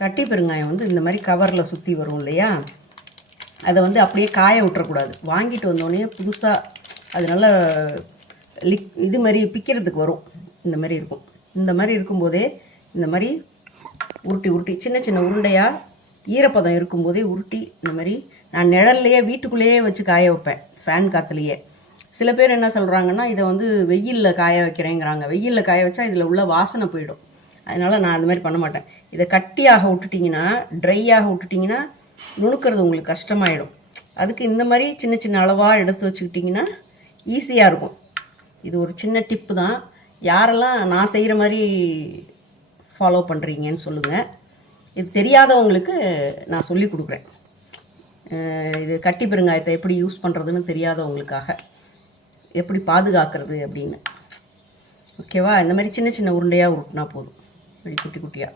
கட்டி பெருங்காயம் வந்து இந்த மாதிரி கவரில் சுற்றி வரும் இல்லையா? அதை வந்து அப்படியே காய விட்டுறக்கூடாது. வாங்கிட்டு வந்தோடனே புதுசாக அது நல்லா லிக் இது மாதிரி பிக்கிறதுக்கு வரும். இந்த மாதிரி இருக்கும். இந்த மாதிரி இருக்கும்போதே இந்த மாதிரி உருட்டி உருட்டி சின்ன சின்ன உருண்டையாக ஈரப்பதம் இருக்கும்போதே உருட்டி இந்த மாதிரி நான் நிழல்லையே வீட்டுக்குள்ளேயே வச்சு காய வைப்பேன் ஃபேன் காற்றுலையே சில பேர் என்ன சொல்கிறாங்கன்னா இதை வந்து வெயிலில் காய வைக்கிறேங்கிறாங்க. வெயிலில் காய வச்சா இதில் உள்ள வாசனை போயிடும். அதனால் நான் அது மாதிரி பண்ண மாட்டேன். இதை கட்டியாக விட்டுட்டிங்கன்னா ட்ரையாக விட்டுட்டிங்கன்னா நுணுக்கிறது உங்களுக்கு கஷ்டமாயிடும். அதுக்கு இந்த மாதிரி சின்ன சின்ன அளவாக எடுத்து வச்சுக்கிட்டிங்கன்னா ஈஸியாக இருக்கும். இது ஒரு சின்ன டிப்பு தான். யாரெல்லாம் நான் செய்கிற மாதிரி ஃபாலோ பண்ணுறீங்கன்னு சொல்லுங்கள் இது தெரியாதவங்களுக்கு நான் சொல்லி கொடுக்குறேன். இது கட்டி பெருங்காயத்தை எப்படி யூஸ் பண்ணுறதுன்னு தெரியாதவங்களுக்காக. எப்படி பாதுகாக்கிறது அப்படின்னு. ஓகேவா இந்த மாதிரி சின்ன சின்ன உருண்டையாக உருட்டினா போதும். இப்படி குட்டி குட்டியாக